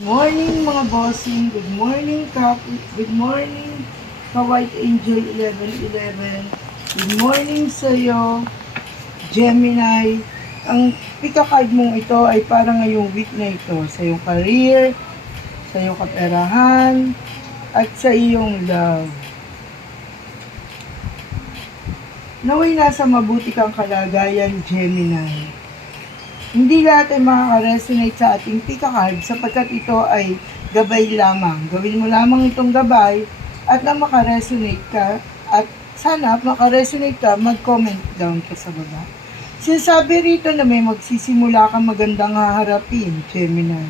Morning mga bossing, good morning good morning ka-White Angel 1111, good morning sa'yo, Gemini. Ang pick-a card mong ito ay para ngayong week na ito, sa iyong career, sa iyong kaperahan, at sa iyong love. Naway nasa mabuti kang kalagayan, Gemini. Hindi lahat ay makaka-resonate sa ating pick-a card sapagkat ito ay gabay lamang. Gawin mo lamang itong gabay at na makaresonate ka at sana makaresonate ka, mag-comment down ka sa baba. Sinasabi rito na may magsisimula kang magandang haharapin, Gemini.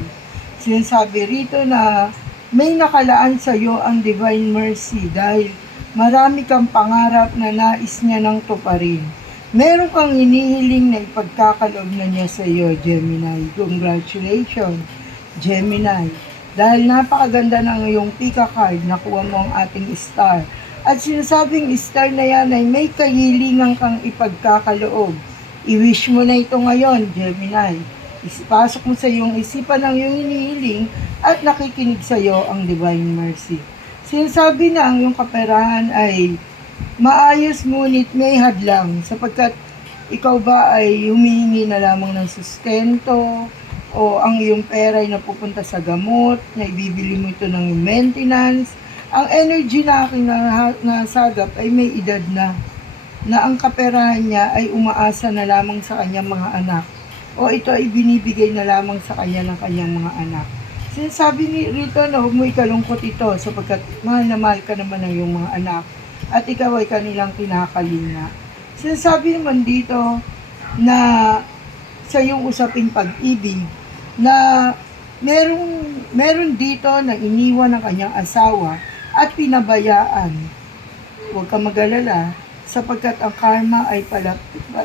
Sinasabi rito na may nakalaan sa iyo ang Divine Mercy dahil marami kang pangarap na nais niya nang tuparin. Meron kang hinihiling na ipagkakaloob na niya sa iyo, Gemini. Congratulations, Gemini. Dahil napakaganda ng iyong pick-a card, nakuha mo ang ating star. At sinasabing star na yan ay may kahilingan kang ipagkakaloob. I-wish mo na ito ngayon, Gemini. Isipasok mo sa iyong isipan ang iyong hinihiling at nakikinig sa iyo ang Divine Mercy. Sinasabi na ang iyong kaperahan ay maayos ngunit may hadlang sapagkat ikaw ba ay humihingi na lamang ng sustento o ang iyong pera ay napupunta sa gamot, na ibibili mo ito ng maintenance. Ang energy na aking nasagap ay may edad na ang kaperahan niya ay umaasa na lamang sa kanyang mga anak o ito ay binibigay na lamang sa kanya ng kanyang mga anak. Sinasabi rito na huwag mo ikalungkot ito sapagkat mahal na mahal ka naman ng iyong mga anak at ikaw ay kanilang kinakalinga. Sinasabi naman dito na sa iyong usaping pag-ibig na meron dito na iniwan ng kanyang asawa at pinabayaan. Huwag kang mag-alala sapagkat ang karma ay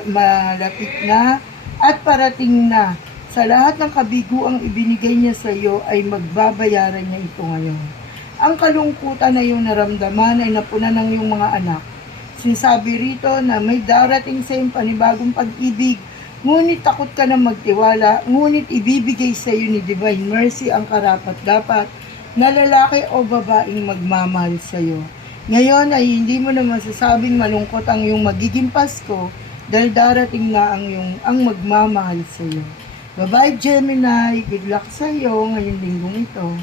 malapit na at parating na. Sa lahat ng kabiguang ibinigay niya sa iyo ay magbabayaran niya ito ngayon. Ang kalungkutan na iyong naramdaman ay napuna ng iyong mga anak. Sinasabi rito na may darating sa iyong panibagong pag-ibig, ngunit takot ka na magtiwala, ngunit ibibigay sa iyo ni Divine Mercy ang karapat-dapat na lalaki o babaeng magmamahal sa iyo. Ngayon ay hindi mo na masasabing malungkot ang iyong magiging Pasko dahil darating na ang magmamahal sa iyo. Bye-bye Gemini, good luck sa iyo ngayong linggong ito.